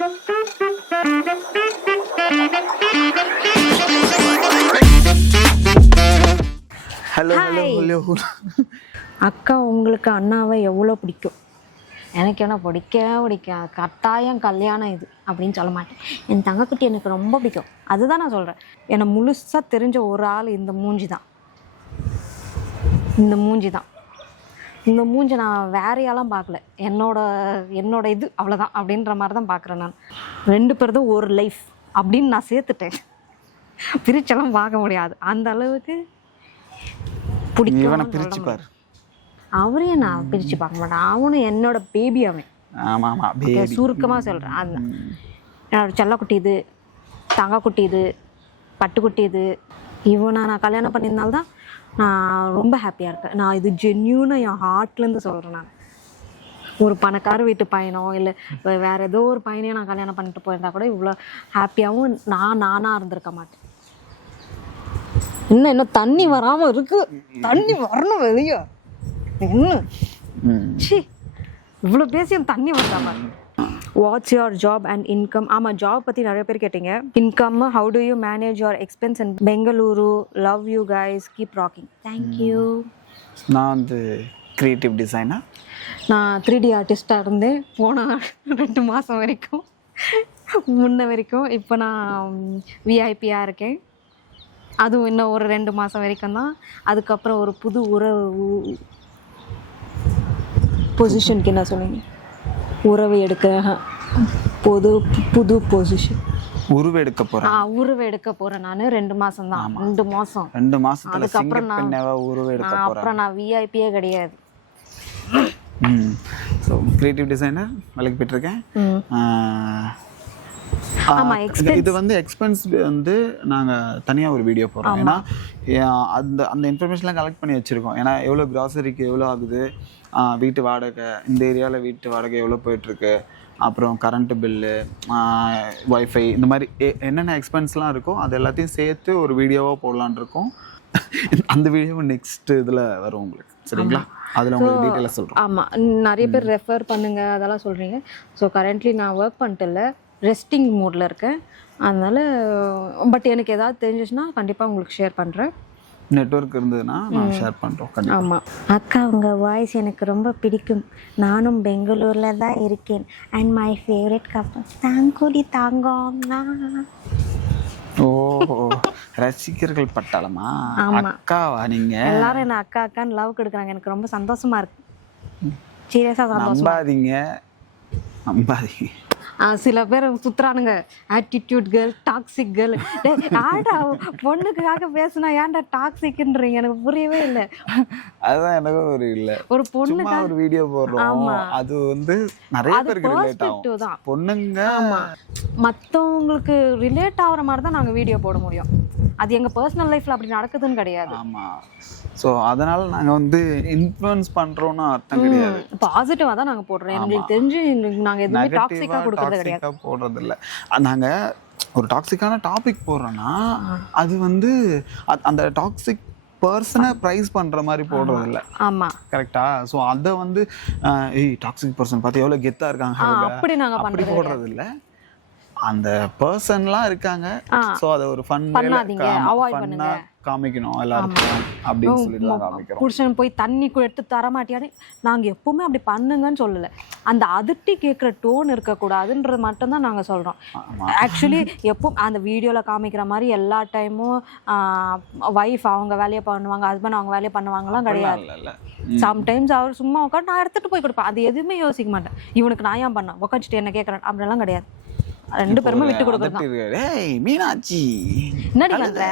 Hello hello hello. அக்கா உங்களுக்கு அண்ணாவை எவ்வளோ பிடிக்கும்? எனக்கு என்ன பிடிக்க கட்டாயம் கல்யாணம் இது அப்படின்னு சொல்ல மாட்டேன். என் தங்கக்குட்டி எனக்கு ரொம்ப பிடிக்கும், அதுதான் நான் சொல்கிறேன். என்னை முழுசாக தெரிஞ்ச ஒரு ஆள் இந்த மூஞ்சி தான். இந்த மூஞ்சி நான் வேறையெல்லாம் பார்க்கல. என்னோட இது அவ்வளோதான் அப்படின்ற மாதிரி தான் பார்க்குறேன். நான் 2 பேர்தான் ஒரு லைஃப் அப்படின்னு நான் சேர்த்துட்டேன். பிரிச்செல்லாம் பார்க்க முடியாது, அந்த அளவுக்கு இவனை பிரிச்சு பாரு. அவரையும் நான் பிரித்து பார்க்க மாட்டேன். அவனும் என்னோட பேபி. அவன் சுருக்கமாக சொல்கிறேன். அந்த என்னோட செல்லக்குட்டி இது, தங்கக்குட்டி இது, பட்டுக்குட்டி இது. இவனை நான் கல்யாணம் பண்ணியிருந்தால்தான் நான் ரொம்ப ஹாப்பியாக இருக்கேன். நான் இது ஜென்யூனாக என் ஹார்ட்லேருந்து சொல்கிறேன். நான் ஒரு பணக்கார வீட்டு பையனோ இல்லை வேறு ஏதோ ஒரு பையனையும் நான் கல்யாணம் பண்ணிட்டு போயிருந்தா கூட இவ்வளோ ஹாப்பியாகவும் நானாக இருந்திருக்க மாட்டேன். இன்னும் தண்ணி வராமல் இருக்கு, தண்ணி வரணும் வெளியே. இவ்வளோ பேசியும் தண்ணி வராம. What's your job and income? ஆமாம், ஜாப் பற்றி நிறைய பேர் கேட்டீங்க. Income, how to you manage your expense in Bengaluru? Love you guys, keep rocking. Thank you. நான் வந்து கிரியேட்டிவ் டிசைனர். நான் 3D ஆர்டிஸ்டாக இருந்தேன் போன 2 மாதம் வரைக்கும், முன்ன வரைக்கும். இப்போ நான் விஐபியாக இருக்கேன். அதுவும் இன்னும் ஒரு 2 மாதம் வரைக்கும் தான். அதுக்கப்புறம் ஒரு புது பொசிஷனுக்கு என்ன சொன்னீங்க? உறவு எடுக்க புது பொசிஷன். உருவ எடுக்க போகிறேன் நான். 2 மாதம் தான். 2 மாதம். 2 மாதத்துல அதுக்கப்புறம் அப்புறம் நான் விஐபியே கிடையாது. ஸோ கிரியேட்டிவ் டிசைனர் வேலைக்கு போயிட்டுருக்கேன். இது வந்து எக்ஸ்பென்ஸ் வந்து நாங்கள் தனியாக ஒரு வீடியோ போடுறோம். ஏன்னா அந்த இன்ஃபர்மேஷன்லாம் கலெக்ட் பண்ணி வச்சுருக்கோம். ஏன்னா எவ்வளோ கிராசரிக்கு எவ்வளோ ஆகுது, வீட்டு வாடகை, இந்த ஏரியாவில் வீட்டு வாடகை எவ்வளோ போயிட்டுருக்கு, அப்புறம் கரண்ட்டு பில்லு, ஒய்ஃபை, இந்த மாதிரி என்னென்ன எக்ஸ்பென்ஸ்லாம் இருக்கோ அது எல்லாத்தையும் சேர்த்து ஒரு வீடியோவாக போடலான் இருக்கோம். அந்த வீடியோ நெக்ஸ்ட் இதில் வரும் உங்களுக்கு, சரிங்களா? அதில் உங்களுக்கு டீட்டெயிலாக சொல்கிறோம். ஆமாம், நிறைய பேர் ரெஃபர் பண்ணுங்கள் அதெல்லாம் சொல்கிறீங்க. ஸோ கரண்ட்லி நான் ஒர்க் பண்ணிட்டு இல்லை, ரெஸ்டிங் மோடில் இருக்கேன். அதனால் பட் எனக்கு ஏதாவது தெரிஞ்சிச்சுன்னா கண்டிப்பாக உங்களுக்கு ஷேர் பண்ணுறேன். நெட்வொர்க் இருந்ததுன்னா நான் ஷேர் பண்ணுறோம் கண்டிப்பாக. ஆமாம் அக்கா, உங்கள் வாய்ஸ் எனக்கு ரொம்ப பிடிக்கும். நானும் பெங்களூரில் தான் இருக்கேன். அண்ட் மை ஃபேவரட் கப்பல் தாங்கோடி தாங்கோங்கண்ணா. ஓ, ரசிகர்கள் பட்டாளமா? அக்காவா நீங்க? எல்லாரும் என்ன அக்கா அக்கான்னு லவ் கொடுக்குறாங்க. எனக்கு ரொம்ப சந்தோஷமா இருக்கு. சீரியஸாக நம்பாதீங்க. சில பேர் சுத்துறானுங்க, ஆட்டிடியூட் கேர்ள், டாக்ஸிக் கேர்ள். ஆடா, பொண்ணுக்காக பேசுனா ஏன்டா டாக்ஸிக்ன்றீங்க? எனக்கு புரியவே இல்லை. அதுதான் எனக்கு ஒரு இல்லை. ஒரு பொண்ணு ஒரு வீடியோ போடுறோம், அது வந்து நிறைய பேருக்கு ரிலேட் ஆகும். தான் பொண்ணுங்க மற்றவங்களுக்கு ரிலேட் ஆகிற மாதிரி தான் நாங்கள் வீடியோ போட முடியும். அது எங்கள் பர்சனல் லைஃப்பில் அப்படி நடக்குதுன்னு கிடையாது. ஆமாம், ஸோ அதனால் நாங்கள் வந்து இன்ஃப்ளூயன்ஸ் பண்ணுறோன்னு அர்த்தம் கிடையாது. பாசிட்டிவாக தான் நாங்கள் போடுறோம். எங்களுக்கு தெரிஞ்சு நாங்கள் எதுவுமே டாக்ஸிக்காக கொடுக்குறது கிடையாது, போடுறது இல்லை. நாங்கள் ஒரு டாக்ஸிக்கான டாபிக் போடுறோன்னா அது வந்து அந்த டாக்ஸிக் பர்சனை ப்ரைஸ் பண்ணுற மாதிரி போடுறது இல்லை. ஆமாம், கரெக்டா? ஸோ அதை வந்து டாக்ஸிக் பர்சன் பார்த்து எவ்வளோ கெத்தாக இருக்காங்க அப்படி நாங்கள் அப்படி போடுறது இல்லை. அந்த பர்சன்லாம் இருக்காங்க, ஸோ அதை ஒரு ஃபன்னாக காமிக்கணும் எல்லாருக்கும் அப்படின்னு சொல்லி தான் காமிக்கிறோம். புருஷன் போய் தண்ணி எடுத்து தர மாட்டியானே நாங்கள் எப்பவுமே அப்படி பண்ணுங்கன்னு சொல்லலை. அந்த அதிர்ச்சி கேட்குற டோன் இருக்கக்கூடாதுன்றது மட்டும்தான் நாங்கள் சொல்கிறோம். ஆக்சுவலி எப்போ அந்த வீடியோவில் காமிக்கிற மாதிரி எல்லா டைமும் ஒய்ஃப் அவங்க வேலையை பண்ணுவாங்க, ஹஸ்பண்ட் அவங்க வேலையை பண்ணுவாங்கலாம் கிடையாது. சம்டைம்ஸ் அவர் சும்மா உட்காந்து நான் எடுத்துகிட்டு போய் கொடுப்பேன். அது எதுவுமே யோசிக்க மாட்டேன். இவனுக்கு நான் ஏன் பண்ணேன், உட்காந்துட்டு என்ன கேட்குறேன் அப்படிலாம் கிடையாது. 2 பேருமே விட்டு கொடுக்குறோம். மீனாட்சி என்னடி பண்ற,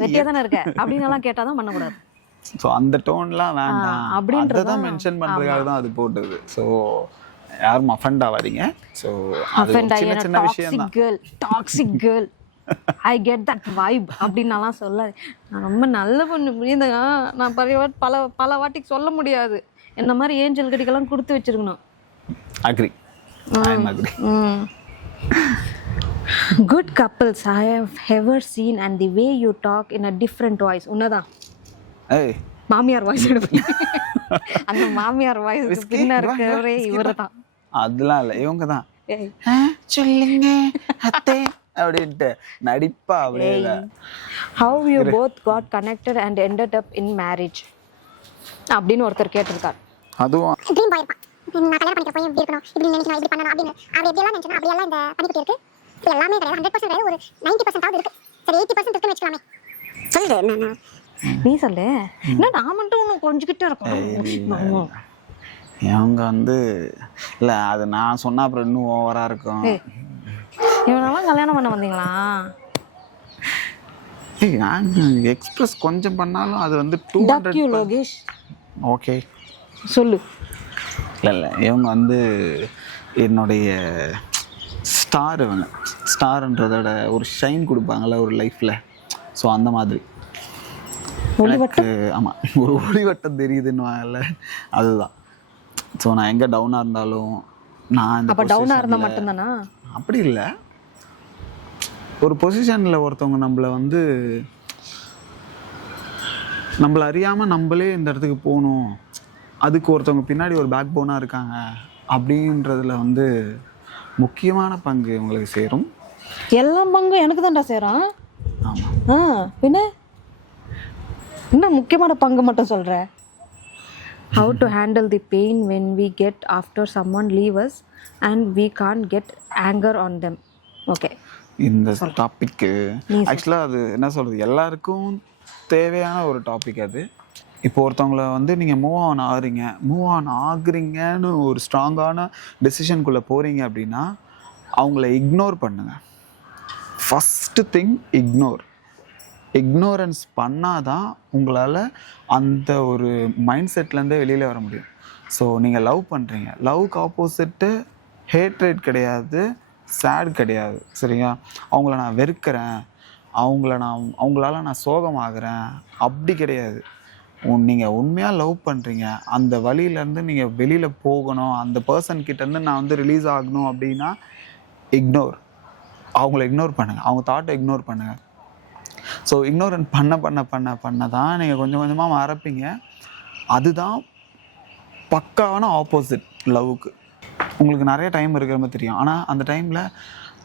வெட்டியா தானே இருக்க அப்படின்னு எல்லாம் கேட்டாதான் பண்ணக்கூடாது. ஸோ அந்த டோன்லாம் வேண்டாம் அப்படின்றதான் மென்ஷன் பண்றதுக்காக தான் அது போட்டது. ஸோ யாரும் அஃபெண்ட் ஆகாதீங்க. ஸோ சின்ன சின்ன விஷயம் தான். Toxic girl, I get that vibe அப்படின்னாலாம் சொல்ல. நான் ரொம்ப நல்ல பொண்ணு, புரியுதா? நான் பல வாட்டிக்கு சொல்ல முடியாது. என்ன மாதிரி ஏஞ்சல் கடிக்கெல்லாம் கொடுத்து வச்சிருக்கணும். Agree, I am agree. Good couples I have ever seen and the way you talk in a different voice. உன்னதான் மாமியார் வாய்ஸ் எடுப்பேன். அந்த மாமியார் வாய்ஸ் பின்ன இருக்கவரே இவர்தான். அதெல்லாம் இல்லை, இவங்க தான். சொல்லுங்க அத்தை அப்படின்ட்டு நடிப்பா அப்படியே இல்ல. How you both got connected and ended up in marriage அப்படின்னு ஒருத்தர் கேட்டிருக்கார். அதுவும் ட்ரீம் பாய் இருப்பான். நான் கல்யாணம் பண்ணிக்க போய் இப்படி இருக்கணும், இப்படி நினைக்கணும், இப்படி பண்ணணும் அப்படின்னு அவர் எப்படியெல்லாம் நினைச்சா அப்படியெல்லாம் இந்த பண்ணிக்கிட்டு இருக்கு. இது எல்லாமே கிடையாது, 100% கிடையாது, ஒரு 90% இருக்கு. சரி 80% இருக்குன்னு வச்சுக்கலாமே. சொல்லுது என்ன நீ சொல்லு. என்ன நான் மட்டும் ஒன்று கொஞ்சிக்கிட்டே இருக்கணும். அவங்க வந்து இல்லை அது நான் சொன்னா அப்புறம் இன்னும் ஓவரா இருக்கும். இவனெல்லாம் கல்யாணம் பண்ண வந்தீங்களா? நாங்கள் எக்ஸ்பிரஸ் கொஞ்சம் பண்ணாலும் அது வந்து Duck you, லோகேஷ். ஓகே சொல்லு. இல்லை இவங்க வந்து என்னுடைய ஸ்டார். இவங்க ஸ்டார்ன்றதோட ஒரு ஷைன் கொடுப்பாங்கள்ல ஒரு லைஃப்பில். ஸோ அந்த மாதிரி எனக்கு ஆமாம் ஒரு ஒளிவட்டம் தெரியுதுன்னுவாங்கல்ல அதுதான். ஸோ நான் எங்கே டவுனாக இருந்தாலும் நான் அப்போ டவுனாக இருந்தால் மட்டும்தானா? அப்படி இல்லை, ஒரு பொசிஷனில் ஒருத்தவங்க நம்மளை வந்து நம்மளை அறியாமல் நம்மளே இந்த இடத்துக்கு போகணும், அதுக்கு ஒருத்தவங்க பின்னாடி ஒரு பேக் போனாக இருக்காங்க அப்படின்றதுல வந்து முக்கியமான பங்கு உங்களுக்கு சேரும். எல்லா பங்கும் எனக்கு தான்டா சேரும். ஆமாம். பின்ன இன்னும் முக்கியமான பங்கு மட்டும் சொல்கிற. How to handle the pain when we get after someone leave us and we can't get anger on them. Okay. இந்த டாபிக்கு ஆக்சுவலாக அது என்ன சொல்கிறது, எல்லாருக்கும் தேவையான ஒரு டாபிக் அது. இப்போ ஒருத்தவங்கள வந்து நீங்கள் மூவ் ஆன் ஆகுறீங்கன்னு ஒரு ஸ்ட்ராங்கான டெசிஷனுக்குள்ளே போகிறீங்க அப்படின்னா அவங்கள இக்னோர் பண்ணுங்கள். ஃபஸ்ட்டு திங் இக்னோரன்ஸ் பண்ணாதான் உங்களால் அந்த ஒரு மைண்ட் செட்லேருந்தே வெளியில் வர முடியும். ஸோ நீங்கள் லவ் பண்ணுறீங்க, லவ்க்கு ஆப்போசிட்டு ஹேட்ரேட் கிடையாது, சேட் கிடையாது, சரியா? அவங்கள நான் வெறுக்கிறேன், அவங்களால நான் சோகமாகிறேன் அப்படி கிடையாது. நீங்கள் உண்மையாக லவ் பண்ணுறீங்க, அந்த வழியிலேருந்து நீங்கள் வெளியில் போகணும், அந்த பர்சன்கிட்டேருந்து நான் வந்து ரிலீஸ் ஆகணும் அப்படின்னா அவங்கள இக்னோர் பண்ணுங்கள், அவங்க தாட்டை இக்னோர் பண்ணுங்கள். ஸோ இக்னோரன்ட் பண்ண தான் நீங்கள் கொஞ்சம் கொஞ்சமாக மறப்பீங்க. அதுதான் பக்காவான ஆப்போசிட் லவ்வுக்கு. உங்களுக்கு நிறைய டைம் இருக்கிற மாதிரி தெரியும், ஆனால் அந்த டைமில்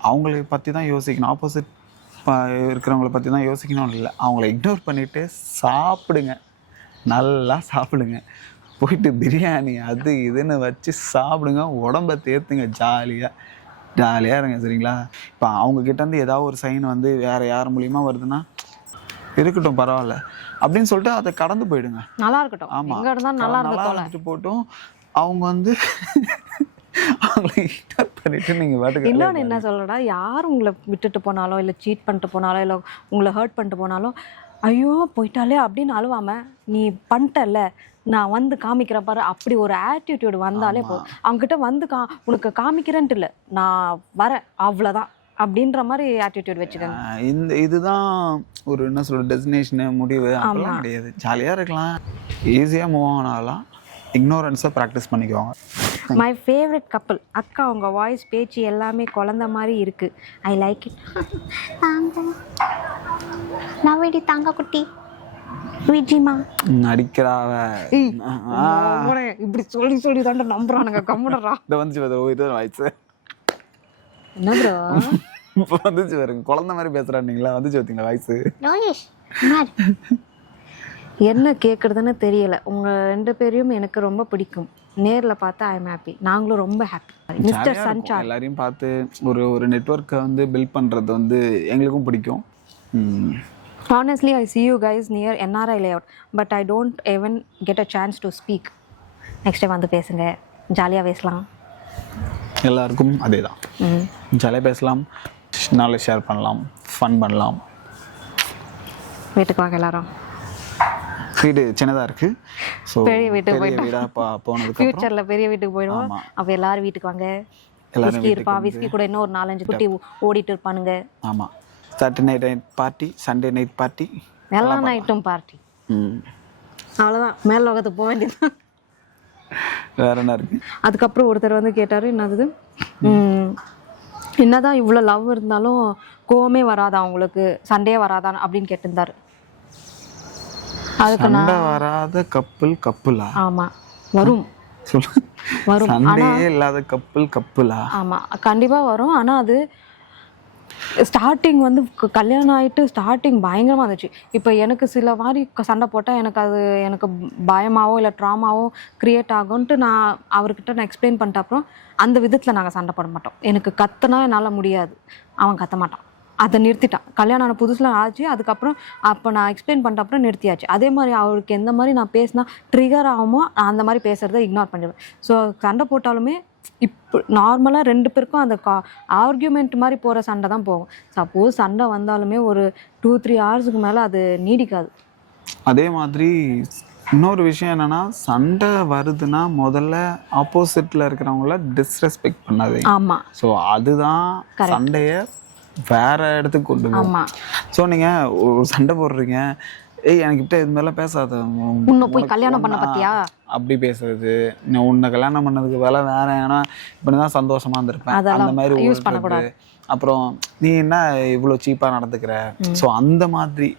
அவங்கள பற்றி தான் யோசிக்கணும், ஆப்போசிட் இருக்கிறவங்கள பற்றி தான் யோசிக்கணும் இல்லை. அவங்கள இக்னோர் பண்ணிவிட்டு சாப்பிடுங்க, நல்லா சாப்பிடுங்க, போயிட்டு பிரியாணி அது இதுன்னு வச்சு சாப்பிடுங்க, உடம்பை தேர்த்துங்க, ஜாலியாக இருங்க, சரிங்களா? இப்போ அவங்கக்கிட்டேருந்து ஏதாவது ஒரு சைன் வந்து வேறு யார் மூலியமா வருதுன்னா இருக்கட்டும் பரவாயில்ல அப்படின்னு சொல்லிட்டு அதை கடந்து போயிடுங்க. நல்லா இருக்கட்டும். ஆமாம், நல்லா இருந்துட்டு போட்டும். அவங்க வந்து அவங்களை இக்னோர் பண்ணிட்டு நீங்கள் பாட்டுக்கு. இன்னொன்று என்ன சொல்கிறடா, யார் உங்களை விட்டுட்டு போனாலோ இல்லை சீட் பண்ணிட்டு போனாலோ இல்லை உங்களை ஹர்ட் பண்ணிட்டு போனாலோ ஐயோ போயிட்டாலே அப்படின்னு அழுவாமல் நீ பண்ணிட்டல நான் வந்து காமிக்கிறேன் பாரு அப்படி ஒரு ஆட்டிடியூட் வந்தாலே போதும். அவங்ககிட்ட வந்து உனக்கு காமிக்கிறேன்ட்டு இல்லை, நான் வரேன் அவ்வளோதான் அப்படின்ற மாதிரி ஆட்டிடியூட் வச்சுக்கோங்க. இதுதான் ஒரு என்ன சொல்ற டெஸ்டினேஷனு முடிவு அப்படிலாம் கிடையாது. ஜாலியாக இருக்கலாம், ஈஸியாக மூவ் ஆனாலாம். இக்னோரன்ஸை ப்ராக்டிஸ் பண்ணிக்குவாங்க. மை ஃபேவரட் கப்பல். அக்கா உங்கள் வாய்ஸ் பேச்சு எல்லாமே குழந்த மாதிரி இருக்குது. I like it. நவடி தாங்க குட்டி விஜிமா நடிக்கிறாவ இப்படி சொல்லி தாண்ட நம்புறானுங்க. கம்முடறா இதை வந்துச்சு வாய்ஸ் என்ன ப்ரோ இப்போ வந்துச்சு பாருங்க, குழந்தை மாதிரி பேசுறாங்களா, வந்துச்சு பார்த்தீங்களா வாய்ஸ்? என்ன கேட்குறதுன்னு தெரியல. உங்கள் 2 பேரையும் எனக்கு ரொம்ப பிடிக்கும். நேரில் பார்த்தா ஐ எம் ஹாப்பி. நாங்களும் ரொம்ப ஹாப்பி. மிஸ்டர் சன்சார் எல்லாரையும் பார்த்து ஒரு நெட்வொர்க்கை வந்து பில்ட் பண்ணுறது வந்து எங்களுக்கும் பிடிக்கும். Honestly, I see you guys near NRI layout, but I don't even get a chance to speak. Next time வந்து பேசுங்க, ஜாலியாக பேசலாம். எல்லாருக்கும் அதே தான், ஜாலியாக பேசலாம், நாலேஜ் ஷேர் பண்ணலாம், ஃபன் பண்ணலாம். வீட்டுக்கு வாங்க எல்லாரும். வீடு சின்னதாக இருக்குது, ஸோ பெரிய வீட்டுக்கு வீடாக போனதுக்கு ஃபியூச்சரில் பெரிய வீட்டுக்கு போயிடுவோம். அப்போ எல்லாரும் வீட்டுக்கு வாங்க. விஸ்கி இருப்பான், விஸ்கி கூட இன்னும் ஒரு 4-5 குட்டி ஓடிட்டு இருப்பானுங்க. ஆமாம், Saturday night party, Sunday night party, எல்லா நைட்டும் பார்ட்டி. அவ்வளோதான், மேல் லோகத்துக்கு போக வேண்டியது. வேற என்ன இருக்கு? அதுக்கப்புறம் ஒருத்தர் வந்து கேட்டார், என்னது என்னதான் இவ்வளோ லவ் இருந்தாலும் கோவமே வராதா உங்களுக்கு, சண்டே வராதான் அப்படின்னு கேட்டிருந்தாரு. அதுக்கு நான் வராத கப்புலா? ஆமாம் வரும். வரும். சண்டே இல்லாத கப்புலா? ஆமாம், கண்டிப்பாக வரும். ஆனால் அது ஸ்டார்டிங் வந்து கல்யாணம் ஆகிட்டு ஸ்டார்டிங் பயங்கரமாக இருந்துச்சு. இப்போ எனக்கு சில மாதிரி சண்டை போட்டால் எனக்கு பயமாவோ இல்லை ட்ராமாவோ க்ரியேட் ஆகும்ன்ட்டு நான் அவர்கிட்ட நான் எக்ஸ்பிளைன் பண்ணிட்ட அப்புறம் அந்த விதத்தில் நாங்கள் சண்டை போட மாட்டோம். எனக்கு கத்துனா என்னால் முடியாது, அவன் கத்த மாட்டான், அதை நிறுத்திட்டான். கல்யாணம் ஆன புதுசில் ஆச்சு, அதுக்கப்புறம் அப்போ நான் எக்ஸ்பிளைன் பண்ணிட்ட அப்புறம் நிறுத்தியாச்சு. அதே மாதிரி அவருக்கு எந்த மாதிரி நான் பேசினா ட்ரிகர் ஆகுமோ அந்த மாதிரி பேசுகிறத இக்னோர் பண்ணிடுவேன். ஸோ சண்டை போட்டாலுமே இப்போ நார்மலாக 2 பேருக்கும் அந்த ஆர்கியூமெண்ட் மாதிரி போகிற சண்டை தான் போகும். சப்போஸ் சண்டை வந்தாலுமே ஒரு 2-3 ஹவர்ஸுக்கு மேலே அது நீடிக்காது. அதே மாதிரி இன்னொரு விஷயம் என்னன்னா, சண்டை வருதுன்னா முதல்ல ஆப்போசிட்டில் இருக்கிறவங்கள டிஸ்ரெஸ்பெக்ட் பண்ணாதீங்க. ஆமாம். ஸோ அதுதான் சண்டையை வேற இடத்துக்கு கொண்டு போகும். ஸோ நீங்கள் ஒரு சண்டை போடுறீங்க, ஏய் எனக்கு கிட்ட இது மாதிரிலாம் பேசாத, உன்னை போய் கல்யாணம் பண்ண பார்த்தியா அப்படி பேசுறது, நான் உன்னை கல்யாணம் பண்ணதுக்கு வேலை வேற, ஏன்னா இப்படி தான் சந்தோஷமா இருந்திருப்பேன் அந்த மாதிரி யூஸ் பண்ணக்கூடாது. அப்புறம் நீ என்ன இவ்வளோ சீப்பாக நடந்துக்கிற, ஸோ அந்த மாதிரி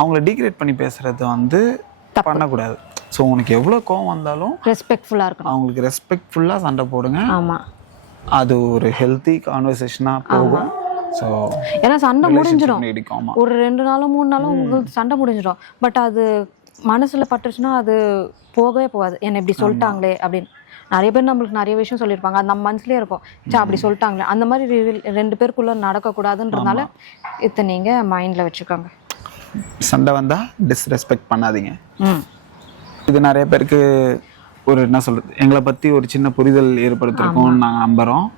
அவங்கள டீக்ரேட் பண்ணி பேசுறது வந்து பண்ணக்கூடாது. ஸோ உனக்கு எவ்வளோ கோவம் வந்தாலும் ரெஸ்பெக்ட்ஃபுல்லாக இருக்கணும், அவங்களுக்கு ரெஸ்பெக்ட்ஃபுல்லாக சண்டை போடுங்க. ஆமாம், அது ஒரு ஹெல்த்தி கான்வர்சேஷனாக போகும். ஸோ ஏன்னா சண்டை முடிஞ்சிடும், ஒரு 2 நாளோ 3 நாளோ உங்களுக்கு சண்டை முடிஞ்சிடும். பட் அது மனசில் பட்டுருச்சுன்னா அது போகவே போகாது. என்னை இப்படி சொல்லிட்டாங்களே அப்படின்னு நிறைய பேர் நம்மளுக்கு நிறைய விஷயம் சொல்லியிருப்பாங்க, அது நம்ம மனசுலேயே இருக்கும், அப்படி சொல்லிட்டாங்களே. அந்த மாதிரி 2 பேருக்குள்ளே நடக்கக்கூடாதுன்றதுனால இதை நீங்கள் மைண்டில் வச்சுக்கோங்க. சண்டை வந்தால் டிஸ்ரெஸ்பெக்ட் பண்ணாதீங்க. இது நிறைய பேருக்கு ஒரு என்ன சொல்கிறது, எங்களை பற்றி ஒரு சின்ன புரிதல் ஏற்படுத்திருக்கோம்னு நாங்கள் நம்புகிறோம்.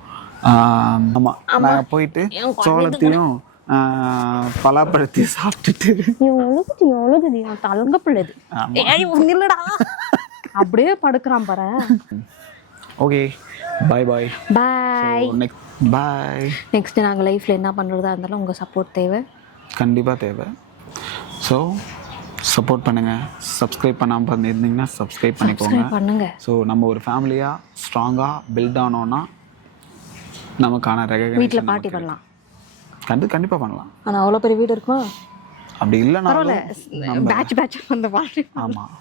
ஆமாம், நாங்கள் போயிட்டு சோளத்தையும் பலாப்பழத்தையும் சாப்பிட்டுட்டு தலங்க பிள்ளை இல்லடா அப்படியே படுக்கிறான் பாரு. ஓகே, பாய் பாய் பாய். நெக்ஸ்ட் நாங்கள் லைஃப்பில் என்ன பண்ணுறதா இருந்தாலும் உங்கள் சப்போர்ட் தேவை, கண்டிப்பாக தேவை. ஸோ சப்போர்ட் பண்ணுங்கள். சப்ஸ்கிரைப் பண்ணாமல் பண்ணியிருந்தீங்கன்னா சப்ஸ்கிரைப் பண்ணிக்கோங்க. ஸோ நம்ம ஒரு ஃபேமிலியாக ஸ்ட்ராங்காக பில்ட் ஆனோன்னா நமக்கான ரெகக்னிஷன் வீட்டில் பார்ட்டி பண்ணலாம். கண்டிப்பாக பண்ணலாம். ஆனால் அவ்வளோ பெரிய வீடு இருக்குமா? அப்படி இல்லைன்னா பேட்ச் அந்த பார்ட்டி. ஆமாம்.